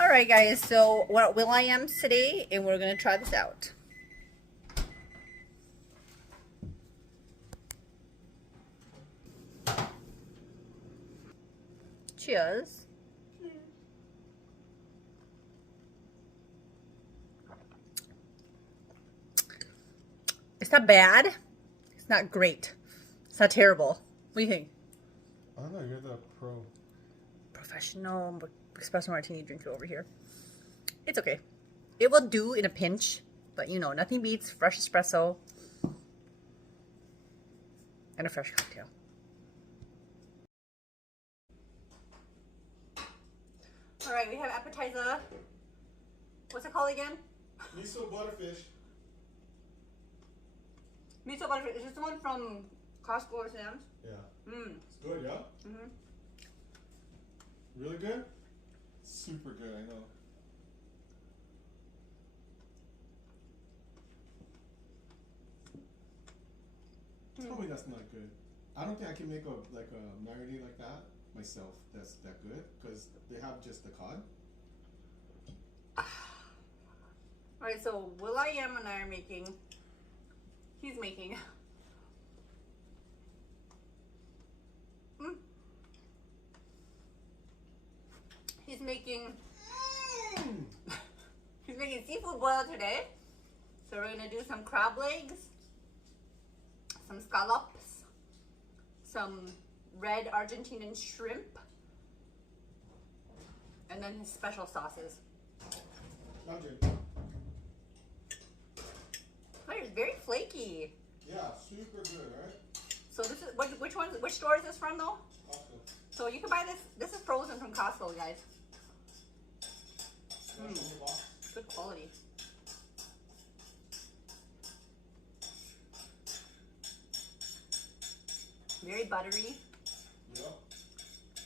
Alright guys, so we're at Will.i.Am today and we're going to try this out. Cheers. It's not bad. It's not great. It's not terrible. What do you think? I don't know, you're the pro. Professional espresso martini drinker over here. It's okay. It will do in a pinch, but you know, nothing beats fresh espresso and a fresh cocktail. Alright, we have appetizer. What's it called again? Miso butterfish. Miso butterfish. Is this the one from Costco or Sam's? Yeah. Mmm. It's good, yeah? Mm-hmm. Really good? Super good, I know. Tell me that's not good. I don't think I can make a marinade like that myself. That's that good because they have just the cod. Alright, so Will.i.Am and I are making. He's making. He's making. He's making seafood boil today. So we're gonna do some crab legs, some scallops, some red Argentinian shrimp, and then his special sauces. Okay. Oh, it's very flaky. Yeah, super good, right? So this is which store is this from though? Awesome. So you can buy this. This is frozen from Costco, guys. Good quality. Very buttery. Yeah.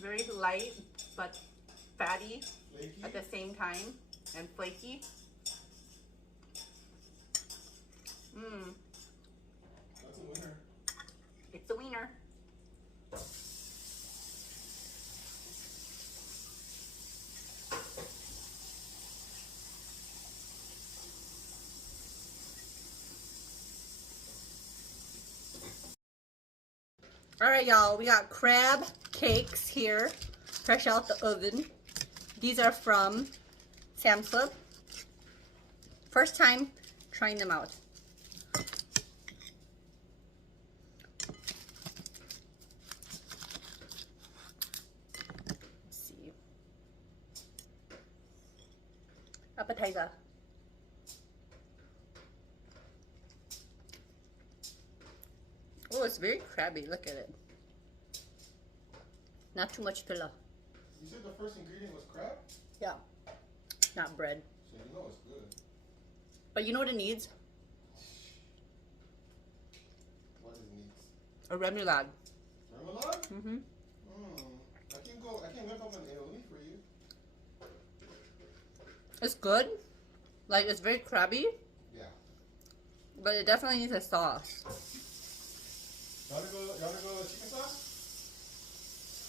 Very light but fatty Flaky. at the same time and flaky. Mmm. That's a winner. It's a wiener. Alright y'all, we got crab cakes here, fresh out the oven. These are from Sam's Club. First time trying them out. Let's see. Appetizer. Oh, it's very crabby. Look at it. Not too much filler. You said the first ingredient was crab? Yeah. Not bread. So you know it's good. But you know what it needs? What it needs? A remoulade. Remoulade? Mm-hmm. I can whip up an aioli for you. It's good. Like, it's very crabby. Yeah. But it definitely needs a sauce. You wanna go chicken sauce?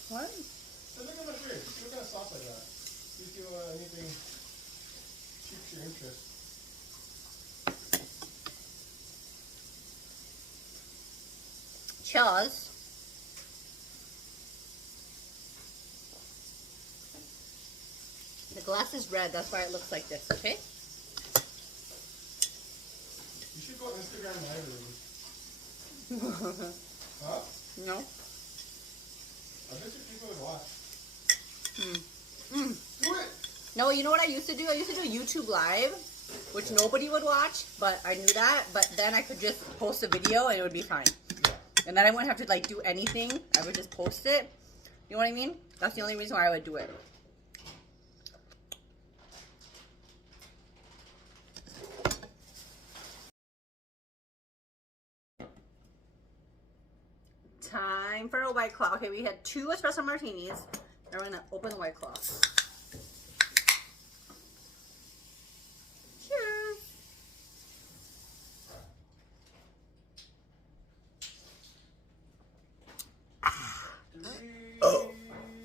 What? So look at my fridge. See what kind of sauce I got. See if you anything piques your interest. Cheers. The glass is red. That's why it looks like this, okay? You should go Instagram live, really. Huh? No. I bet you people would watch. Do it! No, you know what I used to do? I used to do YouTube Live, which nobody would watch, but I knew that. But then I could just post a video and it would be fine. And then I wouldn't have to like do anything. I would just post it. You know what I mean? That's the only reason why I would do it. Time for a White Claw. Okay, we had 2 espresso martinis. Now we're gonna open the White Claw. Cheers. Oh.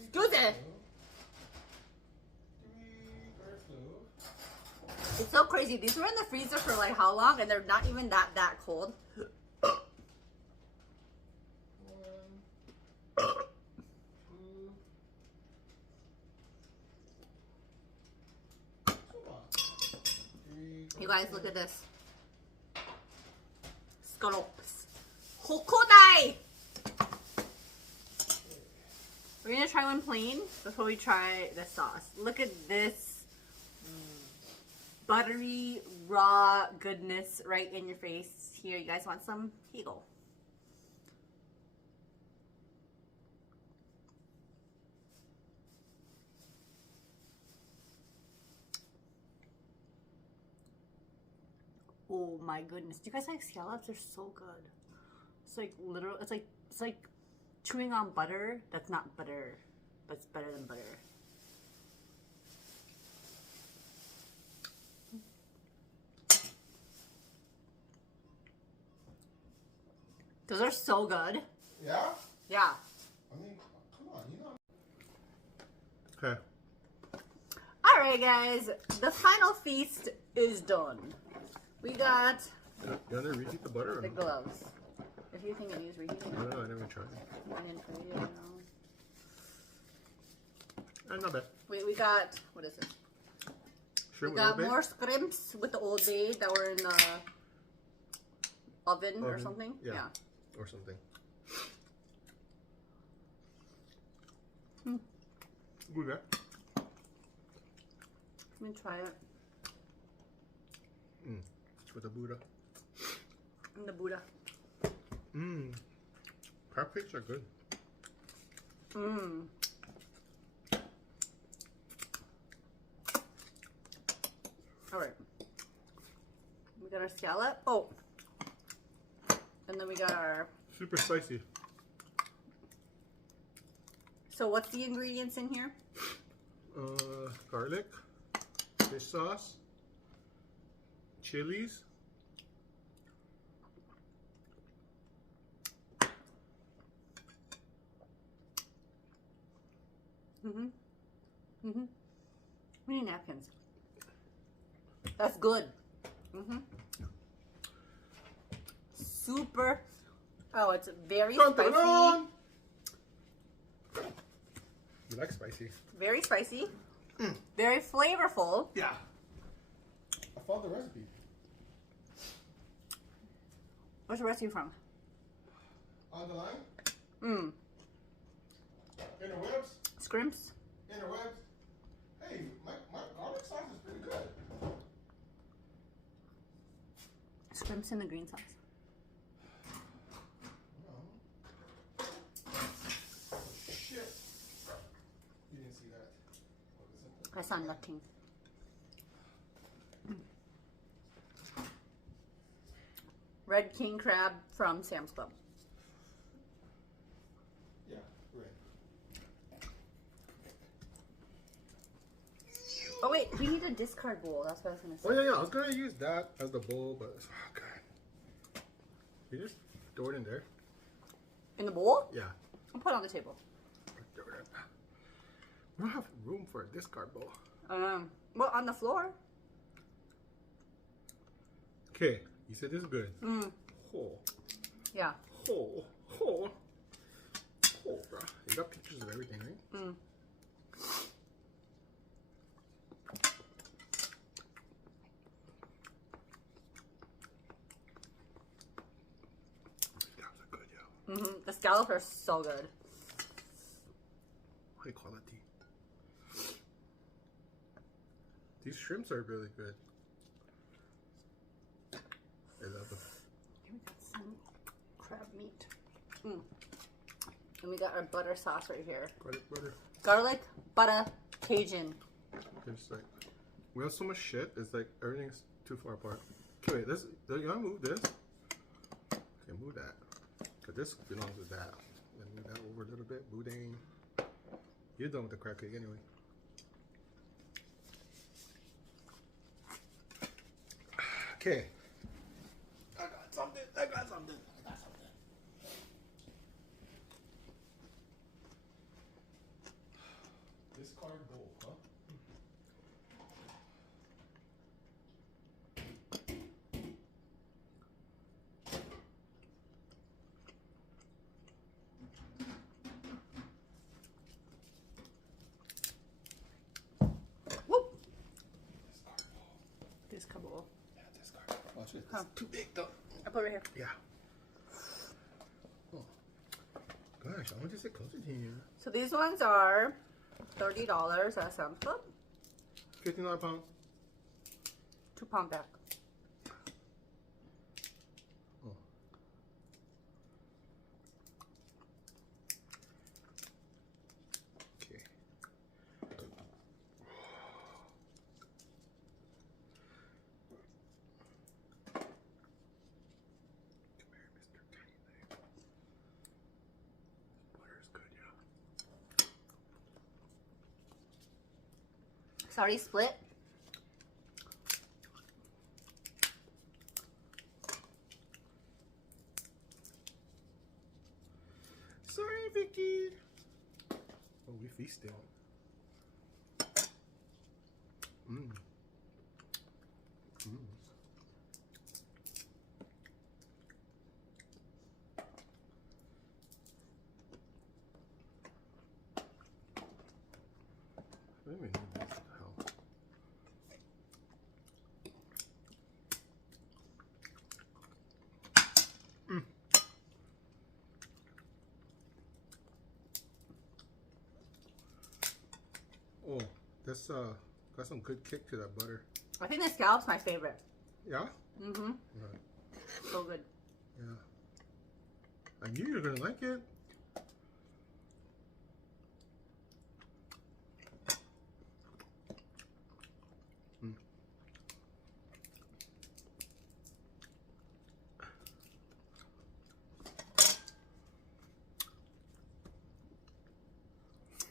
Excuse me. It's so crazy. These were in the freezer for like how long, and they're not even that cold. You guys, look at this. Scallops. Hokodai! We're gonna try one plain before we try the sauce. Look at this buttery, raw goodness right in your face. Here, you guys want some? Here you go. Oh my goodness. Do you guys like scallops? They're so good. It's like literal, it's like chewing on butter. That's not butter, but it's better than butter. Those are so good. Yeah? Yeah. I mean, come on, you know. Okay. Alright guys, the final feast is done. We got You want to reheat the butter? Or the no? gloves. If you think it needs reheating. I don't know. I never tried. I didn't try it, I don't know. Not bad. Wait, we got, what is this? Shrimp We with got Old Bay? more scrimps with the Old Bay that were in the oven or Oven, something. yeah. Or something. Good, yeah? Let me try it. With the Buddha. And the Buddha. Crab cakes are good. Alright. We got our scallop. Oh. And then we got our... Super spicy. So what's the ingredients in here? Garlic, fish sauce, chilies, We need napkins. That's good. Super. Oh, it's very spicy. You like spicy? Very spicy. Very flavorful. Yeah. I found the recipe. Where's the recipe from? On the line? Interwebs? Scrimps. Interwebs? Hey, my garlic sauce is pretty good. Scrimps in the green sauce. Shit. You didn't see that. What is it? I saw nothing. Red king crab from Sam's Club. Yeah, right. Oh wait, we need a discard bowl. That's what I was gonna say. Oh yeah. I was gonna use that as the bowl, but oh god. You just throw it in there. In the bowl? Yeah. I'll put it on the table. We don't have room for a discard bowl. Well, on the floor. Okay, you said this is good. Oh, Yeah. bro. You got pictures of everything, right? Scallops are good, yo. The scallops are so good. High quality. These shrimps are really good. I love them. Here we got some crab meat. And we got our butter sauce right here. Garlic butter. Garlic, butter, Cajun. It's like, we have so much shit, it's like everything's too far apart. Okay, wait, this, you wanna move this? Okay, move that. Cause this belongs with that. Then move that over a little bit, boudin. You're done with the crab cake anyway. Okay. I got something. Discard bowl, huh? Huh. It's too big though. I put it right here. Yeah. Oh. Gosh, I want to sit closer to you. So these ones are $30 at Sam's Club. $59 pound. 2-pound bag. Oh. Okay. Sorry, split. Sorry, Vicky. Oh, we feasting. Mmm. Mmm. What do you mean? What the hell? Mm. Oh, that's got some good kick to that butter. I think the scallop's my favorite. Yeah? Mm-hmm. Right. So good. Yeah. I knew you were gonna like it. Mm.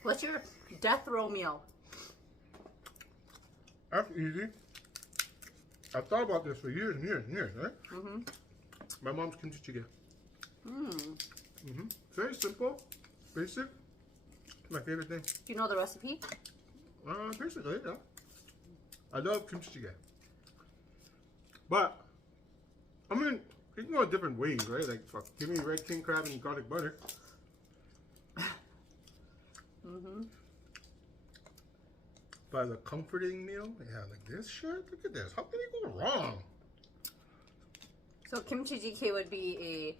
What's your death row meal? That's easy. I've thought about this for years and years and years, right? Mm-hmm. My mom's kimchi jjigae. Mm. Mm-hmm. Very simple, basic. My favorite thing. Do you know the recipe? Basically, yeah. I love kimchi jjigae. But, I mean, you can go different ways, right? Like, fuck, give me red king crab and garlic butter. Mm-hmm. But the comforting meal, yeah, like this shit. Look at this. How can you go wrong? So kimchi jjigae would be a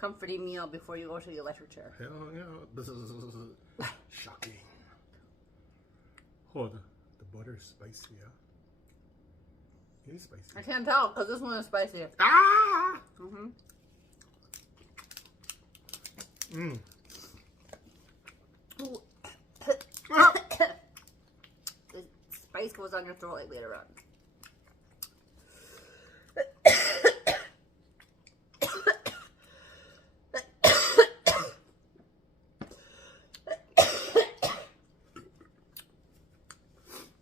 comforting meal before you go to the electric chair. Hell yeah. Shocking. Oh, the butter is spicy, yeah? It is spicy. I can't tell because this one is spicy. Ah! Mm-hmm. Mmm. Ooh. Ah! The spice goes on your throat like later on.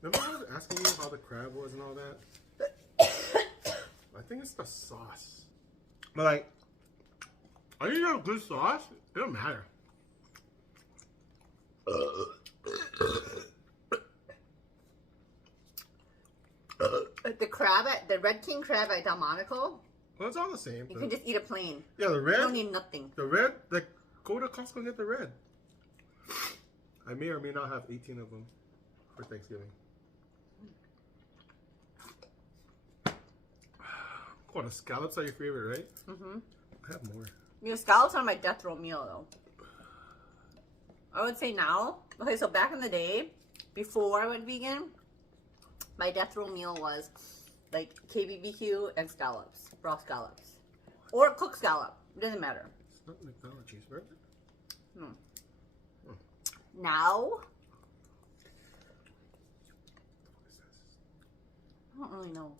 Remember I was asking you how the crab was and all that? I think it's the sauce. But like, I need to have good sauce. It don't matter. The crab at the Red King crab at Delmonico, Well, it's all the same. you can just eat it plain. Yeah, the You red. don't need nothing. The red, like, go to Costco and get the red. I may or may not have 18 of them for Thanksgiving. Oh, the scallops are your favorite, right? Mm-hmm. I have more. You know, scallops are my death row meal though. I would say now. Okay, so back in the day, before I went vegan, my death row meal was like KBBQ and scallops, raw scallops, or cooked scallop. It doesn't matter. It's not McDonald's cheeseburger. No. Hmm. Now, What is this? I don't really know.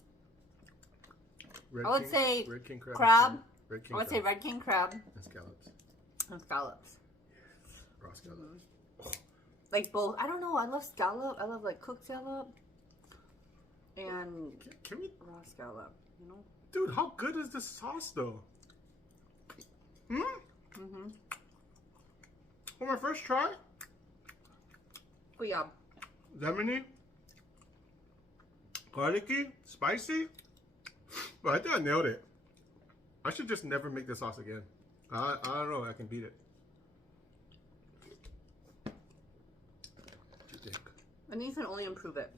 Red I would King- say Red King crab. crab. and Red King I would say Red King crab and scallops. and scallops. Raw scallops. Like both. I don't know. I love scallop. I love like cooked scallop and Can we, raw scallop. You know. dude? How good is this sauce though? Hmm. Mm-hmm. For my first try, Oh yeah. lemony, garlicky, spicy. But I think I nailed it. I should just never make this sauce again. I don't know. I can beat it. What do you think? And you can only improve it.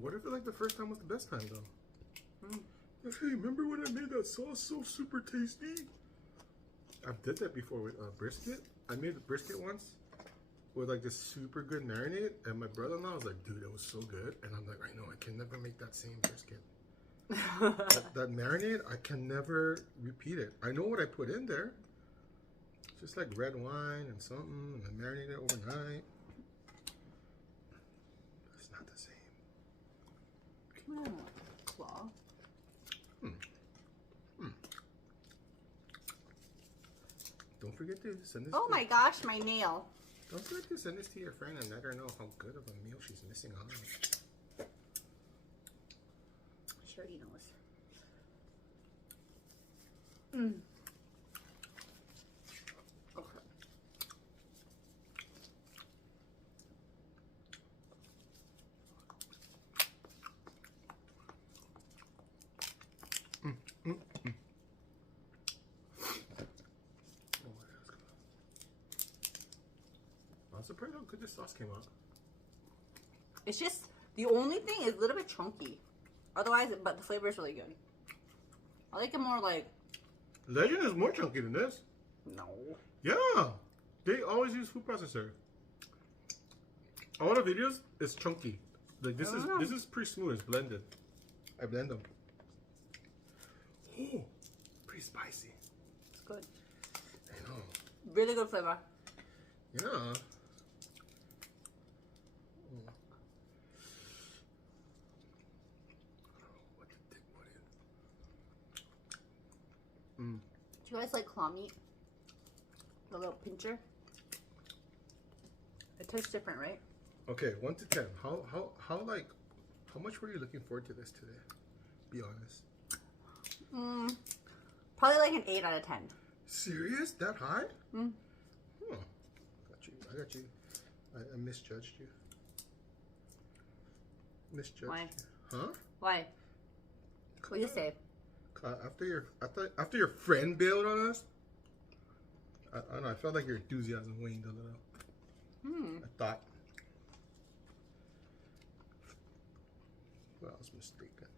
What if like the first time was the best time though? Mm. Hey, remember when I made that sauce so super tasty? I did that before with brisket. I made the brisket once with like this super good marinade, and my brother-in-law was like, "Dude, it was so good," and I'm like, "I know, I can never make that same brisket. that marinade, I can never repeat it. I know what I put in there, just like red wine and something, and I marinate it overnight. It's not the same." Claw. Don't forget to send this. Oh my gosh, my nail. Don't forget to send this to your friend and let her know how good of a meal she's missing on. Sure he knows. Mm. Okay. I'm surprised how good this sauce came out. It's just, the only thing is a little bit chunky. Otherwise, but the flavor is really good. I like it more like... Legend is more chunky than this. No. Yeah. They always use food processor. All the videos is chunky. Like this is pretty smooth. It's blended. I blend them. Oh, pretty spicy. It's good. I know. Really good flavor. Yeah. Do you guys like claw meat? The little pincher? It tastes different, right? Okay, 1 to 10. How much were you looking forward to this today? Be honest. Probably like an 8 out of 10. Serious? That high? Huh. I got you. I misjudged you. Why? You. Huh? Why? What do you say? After your friend bailed on us, I don't know. I felt like your enthusiasm waned a little. I thought. Well, I was mistaken.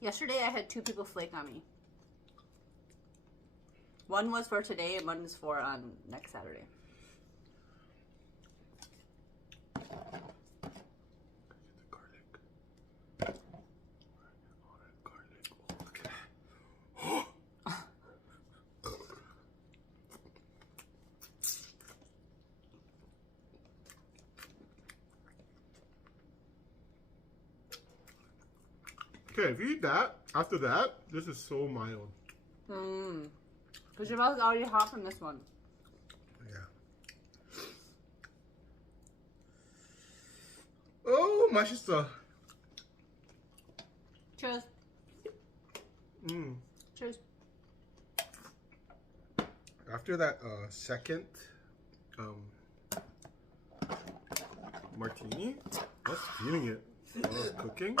Yesterday I had 2 people flake on me. One was for today and one is for next Saturday. Okay, if you eat that, after that, this is so mild. Because your mouth's already hot from this one. Yeah. Oh, 맛있어. Cheers. Cheers. After that second martini, I was feeling it while I was cooking.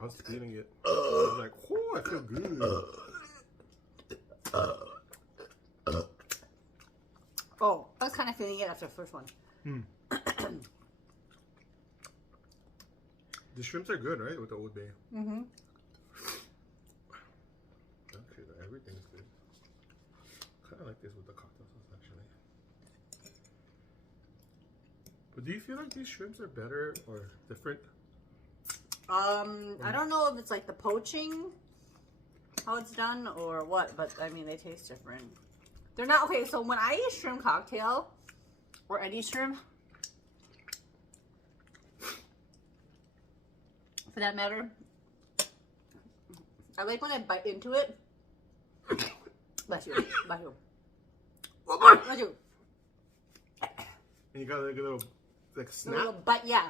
I was feeling it. I was like, oh, I feel good. Oh, I was kind of feeling it after the first one. The shrimps are good, right? With the Old Bay. Mm-hmm. Actually, everything's good. Kind of like this with the cocktail sauce, actually. But do you feel like these shrimps are better or different? I don't know if it's like the poaching, how it's done, or what, but I mean, they taste different. They're not, okay, so when I eat shrimp cocktail, or any shrimp, for that matter, I like when I bite into it. Bless you, bless you. Bless you. And you got like a little, like A snap? little bite, yeah.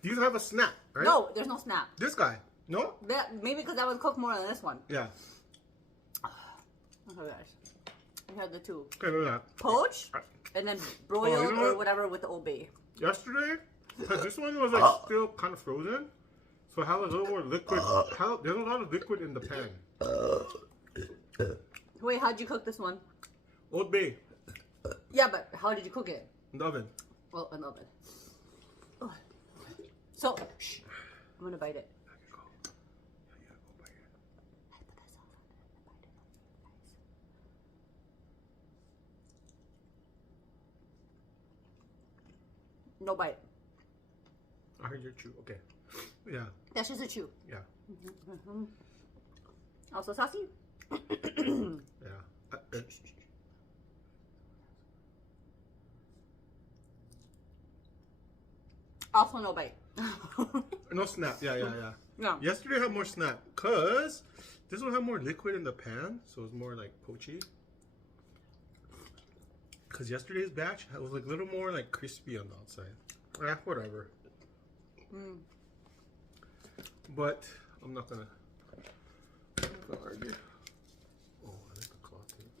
These have a snap, right? No, there's no snap. This guy, no? That, maybe because that was cooked more than this one. Yeah. Oh my gosh. We had the 2. Okay, look at that. Poach, and then broiled you know or what? whatever with the Old Bay. Yesterday, because this one was like still kind of frozen, so it had a little more liquid. There's a lot of liquid in the pan. Wait, how'd you cook this one? Old Bay, Yeah, but how did you cook it? in the oven. Well, in the oven. Oh. So, shh. I'm gonna bite it. No bite. I heard you chew. Okay. Yeah. That's just a chew. Yeah. Also saucy. Yeah. Also no bite. No snap. Yeah, yeah, yeah. No. Yesterday had more snap because this one had more liquid in the pan, so it was more like poachy. Because yesterday's batch was like a little more like crispy on the outside. Yeah, whatever. But I'm not gonna argue. Oh, I like the cloth tape.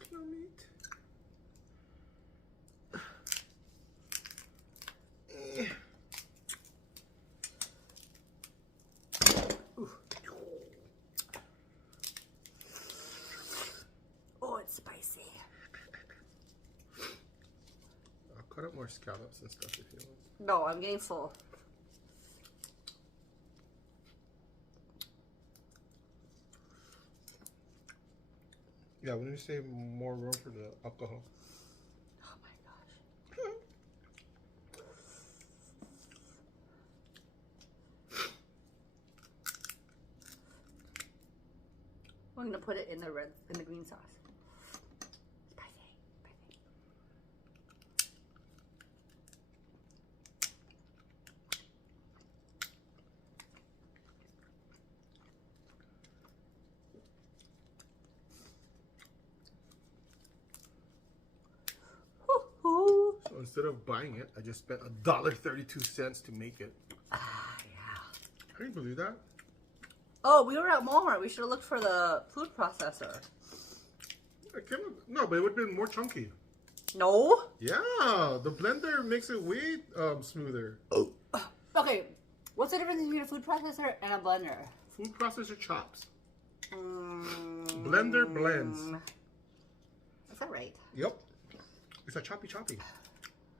Can I meat? Oh, it's spicy. I'll cut up more scallops and stuff if you want. No, I'm getting full. Yeah, when you say more room for the alcohol. Oh my gosh. I'm gonna put it in the green sauce. Spicy, spicy. Woo-hoo. So instead of buying it, I just spent $1.32 to make it. Ah, yeah. Can you believe that? Oh, we were at Walmart. We should have looked for the food processor. No, but it would have been more chunky. No? Yeah, the blender makes it way smoother. Okay, what's the difference between a food processor and a blender? Food processor chops. Blender blends. Is that right? Yep. It's a choppy.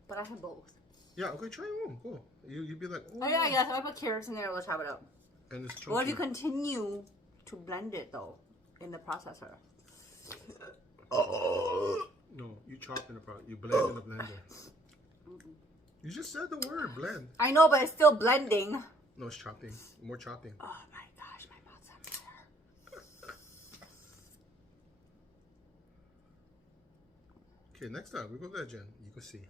But I have both. Yeah, okay, try one. Cool. You'd be like, Oh yeah, yes. I put carrots in there. Let's chop it up. And it's chunky. Well, you continue to blend it though in the processor. No, you chop in the you blend in the blender. You just said the word blend. I know, but it's still blending. No, it's chopping. More chopping. Oh my gosh, my mouth's on fire. Okay, next time we go there, Jen. You go see.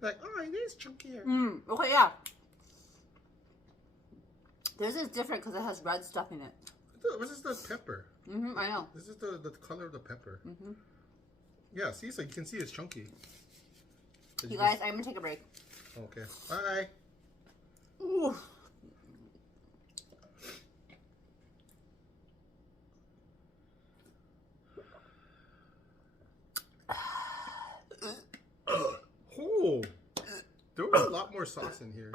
Like, oh, it is chunkier. Okay, yeah. This is different because it has red stuff in it. This is the pepper. I know. This is the color of the pepper. Yeah, see, so you can see it's chunky. You guys, I'm gonna take a break. Okay. Bye. Ooh. Oh, there was a lot more sauce in here.